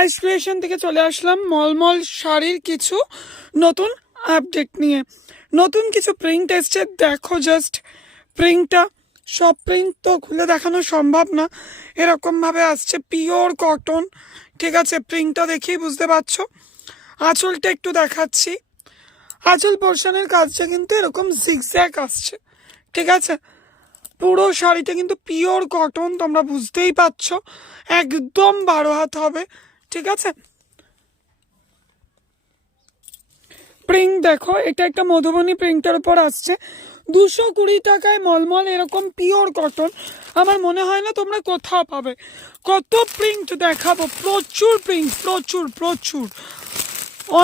আইসক্রিয়েশন থেকে চলে আসলাম মলমল শাড়ির কিছু নতুন আপডেট নিয়ে। নতুন কিছু প্রিন্ট এসছে। দেখো জাস্ট প্রিন্টটা সব প্রিন্ট তো খুলে দেখানো সম্ভব না। এরকমভাবে আসছে পিওর কটন ঠিক আছে প্রিন্টটা দেখেই বুঝতে পারছ। আঁচলটা একটু দেখাচ্ছি। আঁচল পোর্শনের কাজটা কিন্তু এরকম জিগজ্যাগ আসছে। ঠিক আছে? পুরো শাড়িটা কিন্তু পিওর কটন তোমরা বুঝতেই পারছ। একদম বারো হাত হবে। ঠিক আছে? প্রিন্ট দেখো, এটা একটা মধুবনী প্রিন্টের উপর আসছে। দুশো কুড়ি টাকায় মলমল এরকম পিওর কটন আমার মনে হয় না তোমরা কোথাও পাবে। কত প্রিন্ট দেখাবো? প্রচুর প্রিন্ট প্রচুর প্রচুর।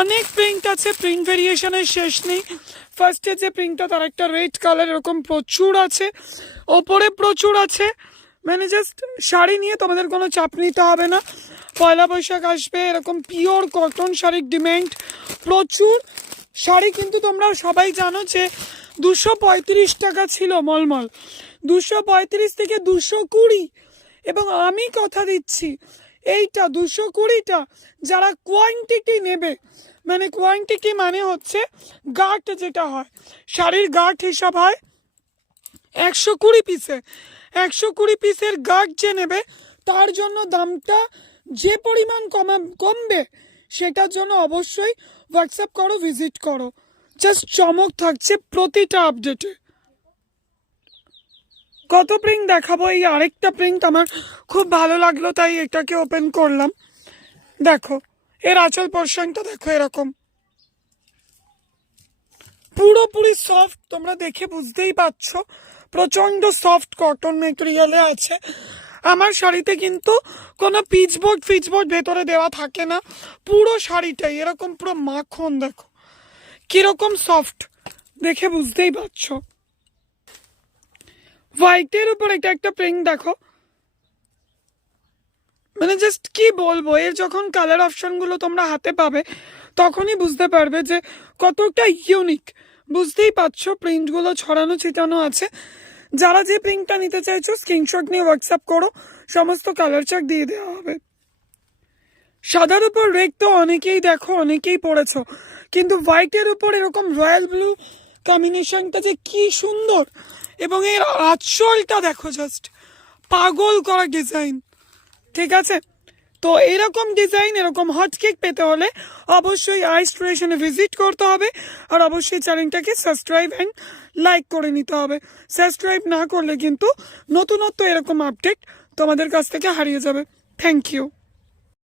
অনেক প্রিন্ট আছে প্রিন্ট ভেরিয়েশনের শেষ নেই। ফার্স্টে যে প্রিন্টটা তার একটা রেড কালার এরকম প্রচুর আছে। ওপরে প্রচুর আছে। মানে জাস্ট শাড়ি নিয়ে তোমাদের কোনো চাপ নিতে হবে না। পয়লা বৈশাখ আসবে, এরকম পিওর কটন শাড়ির ডিমান্ড প্রচুর শাড়ি কিন্তু তোমরা সবাই জানো যে দুশো পঁয়ত্রিশ টাকা ছিল মলমল। দুশো পঁয়ত্রিশ থেকে দুশো কুড়ি। এবং আমি কথা দিচ্ছি, এইটা দুশো কুড়িটা যারা কোয়ান্টিটি নেবে মানে কোয়ান্টিটি মানে হচ্ছে গাঁট যেটা হয়, শাড়ির গাঁট হিসাব হয় একশো কুড়ি পিসে একশো কুড়ি পিসের গার্ড যে নেবে, তার জন্য দামটা যে পরিমাণ কমা, কমবে, সেটার জন্য অবশ্যই হোয়াটসঅ্যাপ করো ভিজিট করো। জাস্ট চমক থাকছে প্রতিটা আপডেটে কত প্রিন্ট দেখাবো? এই আরেকটা প্রিন্ট আমার খুব ভালো লাগল, তাই এটাকে ওপেন করলাম। দেখো, এর আচল পোর্শনটা দেখো এরকম। পুরোপুরি সফট তোমরা দেখে বুঝতেই পারছ। প্রচণ্ড সফট কটন মেটেরিয়ালে আছে। আমার শাড়িতে কিন্তু কোনো পিচবোর্ড, ফিচবোর্ড ভেতরে দেওয়া থাকে না। পুরো শাড়িটাই, এরকম পুরো মাখন, দেখো। কীরকম সফট দেখে বুঝতেই পারছ। হোয়াইটের উপর এটা একটা প্রিন্ট, দেখো। মানে জাস্ট কি বলব, এর যখন কালার অপশনগুলো তোমরা হাতে পাবে, তখনই বুঝতে পারবে যে কতটা ইউনিক বুঝতেই পারছ, প্রিন্টগুলো ছড়ানো, ছিটানো আছে। যারা যে প্রিন্টটা নিতে চাইছো স্ক্রিনশট নিয়ে হোয়াটসঅ্যাপ করো, সমস্ত কালার চাক দিয়ে দেওয়া হবে। সাদার উপর রেক তো অনেকেই দেখো, অনেকেই পড়েছ, কিন্তু হোয়াইটের উপর এরকম রয়্যাল ব্লু কম্বিনেশনটা যে কি সুন্দর, এবং এর আঁচলটা দেখো জাস্ট পাগল করা ডিজাইন ঠিক আছে? তো এরকম ডিজাইন এরকম হট কেক পেতে হলে অবশ্যই আইস ক্রিয়েশনে ভিজিট করতে হবে। আর অবশ্যই চ্যানেলটাকে সাবস্ক্রাইব অ্যান্ড লাইক করে নিতে হবে। সাবস্ক্রাইব না করলে কিন্তু নতুনত্ব এরকম আপডেট তোমাদের কাছ থেকে হারিয়ে যাবে। Thank you